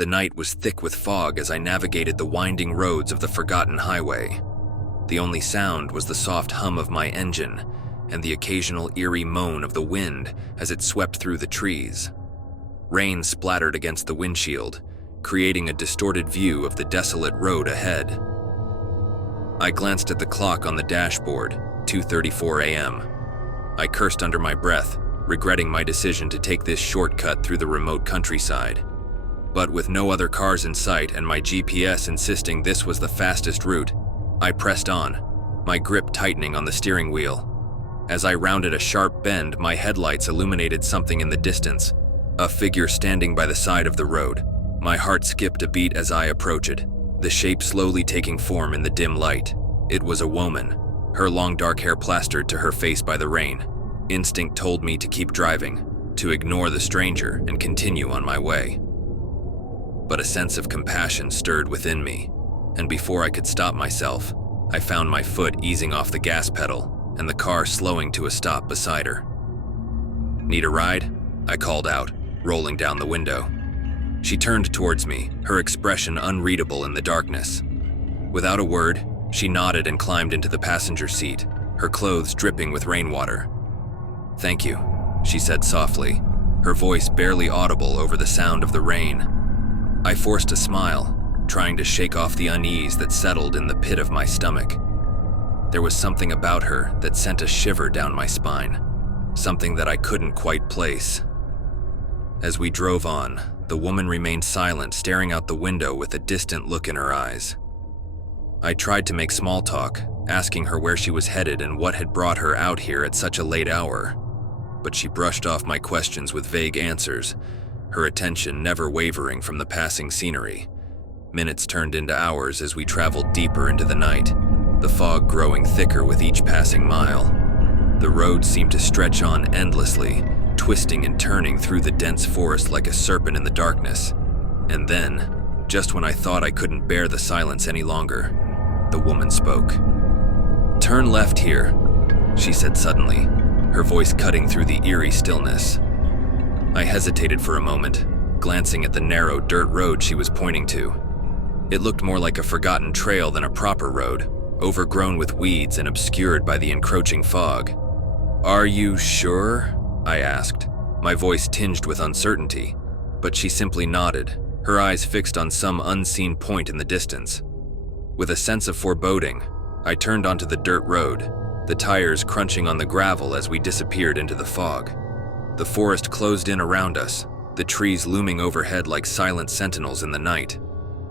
The night was thick with fog as I navigated the winding roads of the forgotten highway. The only sound was the soft hum of my engine and the occasional eerie moan of the wind as it swept through the trees. Rain splattered against the windshield, creating a distorted view of the desolate road ahead. I glanced at the clock on the dashboard, 2:34 a.m. I cursed under my breath, regretting my decision to take this shortcut through the remote countryside. But with no other cars in sight and my GPS insisting this was the fastest route, I pressed on, my grip tightening on the steering wheel. As I rounded a sharp bend, my headlights illuminated something in the distance, a figure standing by the side of the road. My heart skipped a beat as I approached, the shape slowly taking form in the dim light. It was a woman, her long dark hair plastered to her face by the rain. Instinct told me to keep driving, to ignore the stranger and continue on my way. But a sense of compassion stirred within me, and before I could stop myself, I found my foot easing off the gas pedal and the car slowing to a stop beside her. "Need a ride?" I called out, rolling down the window. She turned towards me, her expression unreadable in the darkness. Without a word, she nodded and climbed into the passenger seat, her clothes dripping with rainwater. "Thank you," she said softly, her voice barely audible over the sound of the rain. I forced a smile, trying to shake off the unease that settled in the pit of my stomach. There was something about her that sent a shiver down my spine, something that I couldn't quite place. As we drove on, the woman remained silent, staring out the window with a distant look in her eyes. I tried to make small talk, asking her where she was headed and what had brought her out here at such a late hour. But she brushed off my questions with vague answers, her attention never wavering from the passing scenery. Minutes turned into hours as we traveled deeper into the night, the fog growing thicker with each passing mile. The road seemed to stretch on endlessly, twisting and turning through the dense forest like a serpent in the darkness. And then, just when I thought I couldn't bear the silence any longer, the woman spoke. "Turn left here," she said suddenly, her voice cutting through the eerie stillness. I hesitated for a moment, glancing at the narrow dirt road she was pointing to. It looked more like a forgotten trail than a proper road, overgrown with weeds and obscured by the encroaching fog. "Are you sure?" I asked, my voice tinged with uncertainty, but she simply nodded, her eyes fixed on some unseen point in the distance. With a sense of foreboding, I turned onto the dirt road, the tires crunching on the gravel as we disappeared into the fog. The forest closed in around us, the trees looming overhead like silent sentinels in the night.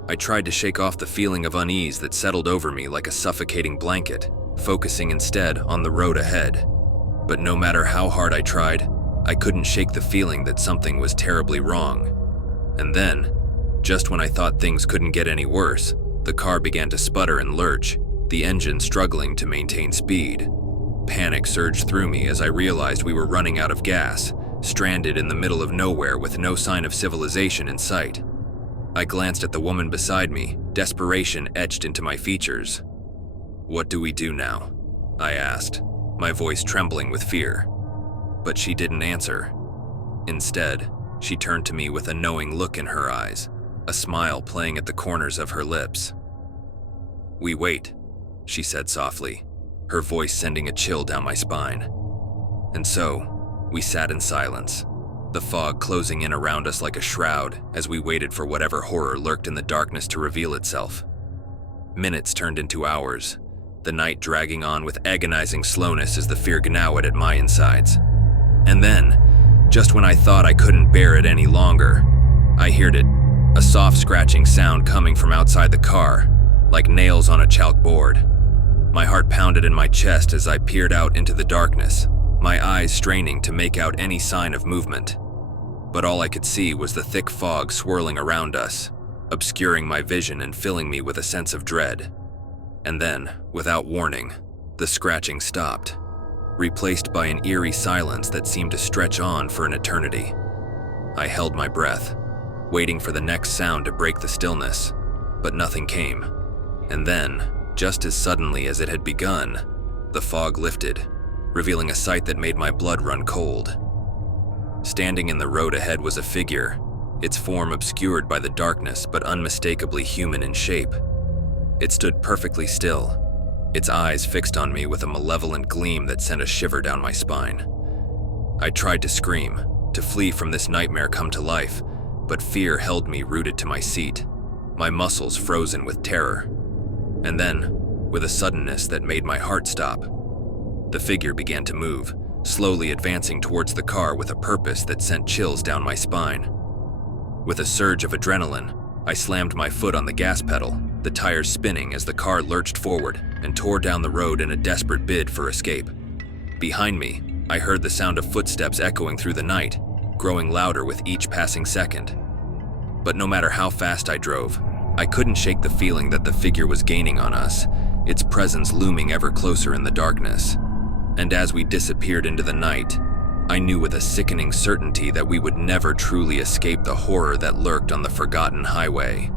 I tried to shake off the feeling of unease that settled over me like a suffocating blanket, focusing instead on the road ahead. But no matter how hard I tried, I couldn't shake the feeling that something was terribly wrong. And then, just when I thought things couldn't get any worse, the car began to sputter and lurch, the engine struggling to maintain speed. Panic surged through me as I realized we were running out of gas, stranded in the middle of nowhere with no sign of civilization in sight. I glanced at the woman beside me, desperation etched into my features. "What do we do now?" I asked, my voice trembling with fear. But she didn't answer. Instead, she turned to me with a knowing look in her eyes, a smile playing at the corners of her lips. "We wait," she said softly, her voice sending a chill down my spine. And so, we sat in silence, the fog closing in around us like a shroud as we waited for whatever horror lurked in the darkness to reveal itself. Minutes turned into hours, the night dragging on with agonizing slowness as the fear gnawed at my insides. And then, just when I thought I couldn't bear it any longer, I heard it, a soft scratching sound coming from outside the car, like nails on a chalkboard. My heart pounded in my chest as I peered out into the darkness, my eyes straining to make out any sign of movement. But all I could see was the thick fog swirling around us, obscuring my vision and filling me with a sense of dread. And then, without warning, the scratching stopped, replaced by an eerie silence that seemed to stretch on for an eternity. I held my breath, waiting for the next sound to break the stillness, but nothing came. And then, just as suddenly as it had begun, the fog lifted, revealing a sight that made my blood run cold. Standing in the road ahead was a figure, its form obscured by the darkness but unmistakably human in shape. It stood perfectly still, its eyes fixed on me with a malevolent gleam that sent a shiver down my spine. I tried to scream, to flee from this nightmare come to life, but fear held me rooted to my seat, my muscles frozen with terror. And then, with a suddenness that made my heart stop, the figure began to move, slowly advancing towards the car with a purpose that sent chills down my spine. With a surge of adrenaline, I slammed my foot on the gas pedal, the tires spinning as the car lurched forward and tore down the road in a desperate bid for escape. Behind me, I heard the sound of footsteps echoing through the night, growing louder with each passing second. But no matter how fast I drove, I couldn't shake the feeling that the figure was gaining on us, its presence looming ever closer in the darkness. And as we disappeared into the night, I knew with a sickening certainty that we would never truly escape the horror that lurked on the Forgotten Highway.